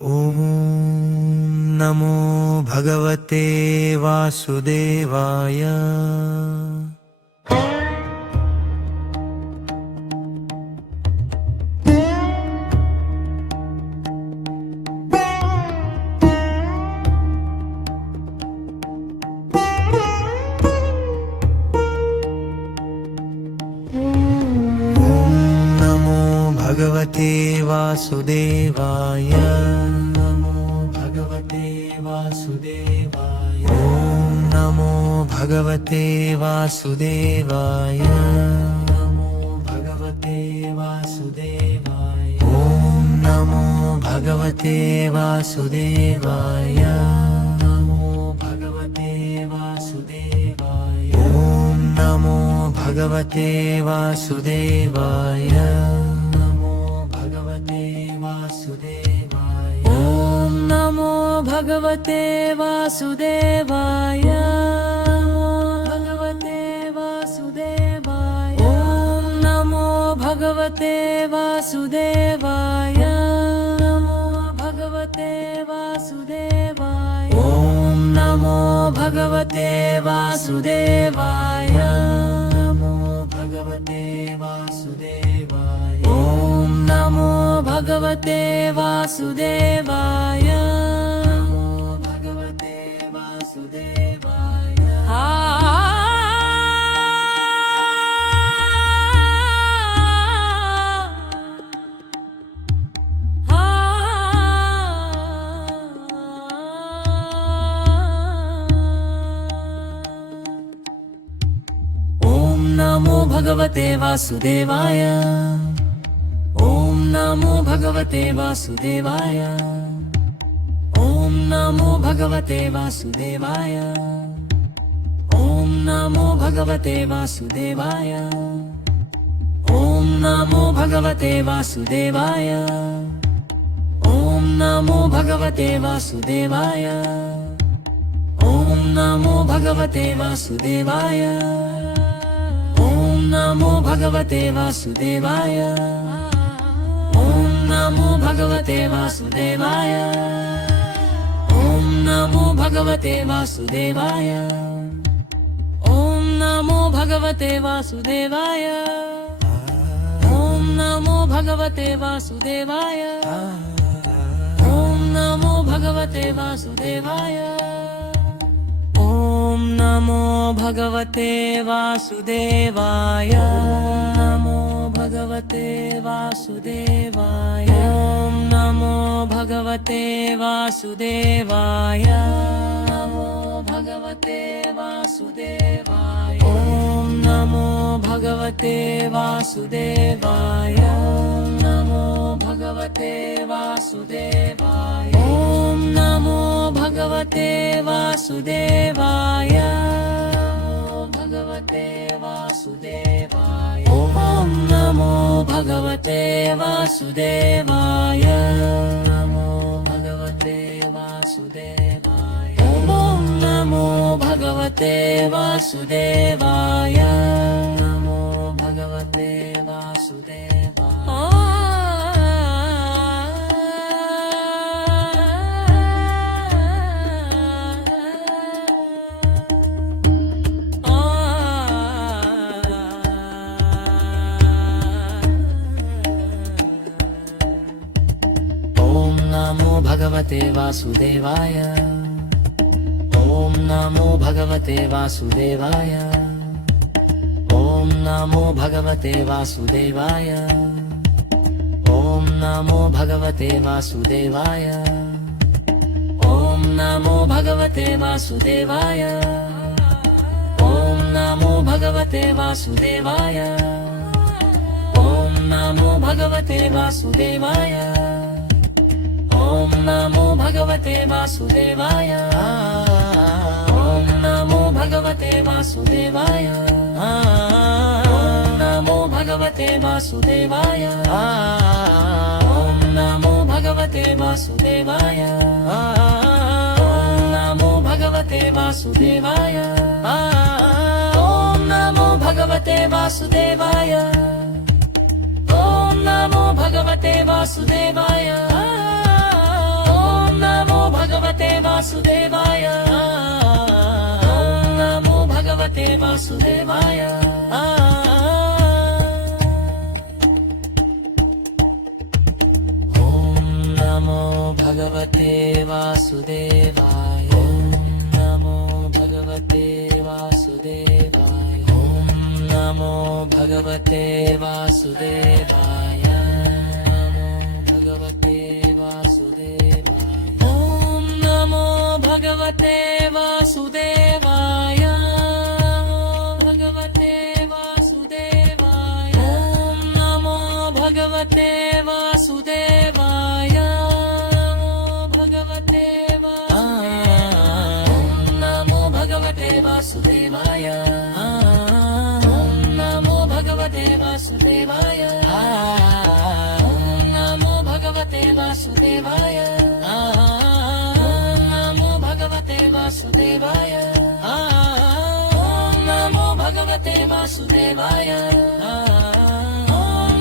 ॐ नमो भगवते वासुदेवाय। भगवते वासुदेवाय। नमो भगवते वासुदेवाय। ॐ नमो भगवते वासुदेवाय। नमो भगवते वासुदेवाय। ॐ नमो भगवते वासुदेवाय। नमो भगवते वासुदेवाय। ॐ नमो भगवते वासुदेवाय। ॐ नमो भगवते वासुदेवाय। भगवते वासुदेवाय। ॐ नमो भगवते वासुदेवाय। नमो भगवते वासुदेवाय। ॐ नमो भगवते वासुदेवाय। नमो भगवते वासुदेवाय। ॐ नमो भगवते वासुदेवाय। नमो भगवते वासुदेवाय। ॐ नमो भगवते वासुदेवाय। ॐ नमो भगवते वासुदेवाय। ॐ नमो भगवते वासुदेवाय। ॐ नमो भगवते वासुदेवाय। ॐ नमो भगवते वासुदेवाय। ॐ नमो भगवते वासुदेवाय। ॐ नमो भगवते वासुदेवाय। ॐ नमो भगवते वासुदेवाय। ॐ नमो भगवते वासुदेवाय। ॐ नमो भगवते वासुदेवाय। ॐ नमो भगवते वासुदेवाय। ॐ नमो भगवते वासुदेवाय। ॐ नमो भगवते वासुदेवाय। ॐ नमो भगवते वासुदेवाय। नमो भगवते वासुदेवाय। ॐ नमो भगवते वासुदेवाय। नमो भगवते वासुदेवाय। ॐ नमो भगवते वासुदेवाय। नमो भगवते वासुदेवाय। ॐ नमो भगवते वासुदेवाय। भगवते वासुदेवाय। ॐ नमो भगवते वासुदेवाय। नमो भगवते वासुदेवाय। ॐ नमो भगवते वासुदेवाय। नमो भगवते वासुदेवाय। नमो भगवते वासुदेवाय। ॐ नमो भगवते वासुदेवाय। ॐ नमो भगवते वासुदेवाय। ॐ नमो भगवते वासुदेवाय। ॐ नमो भगवते वासुदेवाय। ॐ नमो भगवते वासुदेवाय। ॐ नमो भगवते वासुदेवाय। ॐ नमो भगवते वासुदेवाय। ॐ नमो भगवते वासुदेवाय। ॐ नमो भगवते वासुदेवाय। ॐ नमो भगवते वासुदेवाय। ॐ नमो भगवते वासुदेवाय। ॐ नमो भगवते वासुदेवाय। ॐ नमो भगवते वासुदेवाय। ॐ वासुदेवाय ॐ नमो भगवते वासुदेवाय ॐ नमो भगवते वासुदेवाय ॐ नमो भगवते वासुदेवाय नमो भगवते वासुदेवाय भगवते वासुदेवाय ॐ नमो भगवते वासुदेवाय भगवते नमो भगवते वासुदेवाय नमो भगवते वासुदेवाय नमो भगवते वासुदेवाय नमो भगवते वासुदेवाय नमो भगवते वासुदेवाय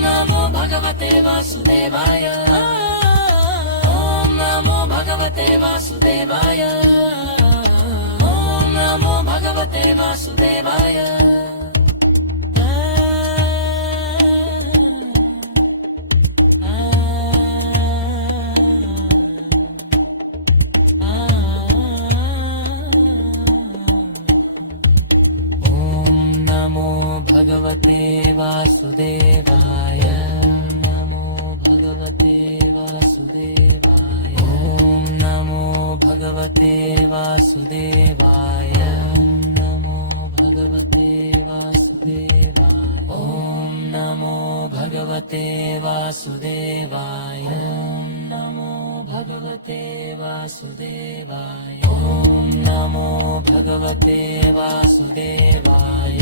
नमो भगवते वासुदेवाय नमो भगवते वासुदेवाय नमो भगवते वासुदेवाय भगवते वासुदेवाय नमो भगवते वासुदेवाय ॐ नमो भगवते वासुदेवाय नमो भगवते वासुदेवाय ॐ नमो भगवते वासुदेवाय नमो भगवते वासुदेवाय ॐ नमो भगवते वासुदेवाय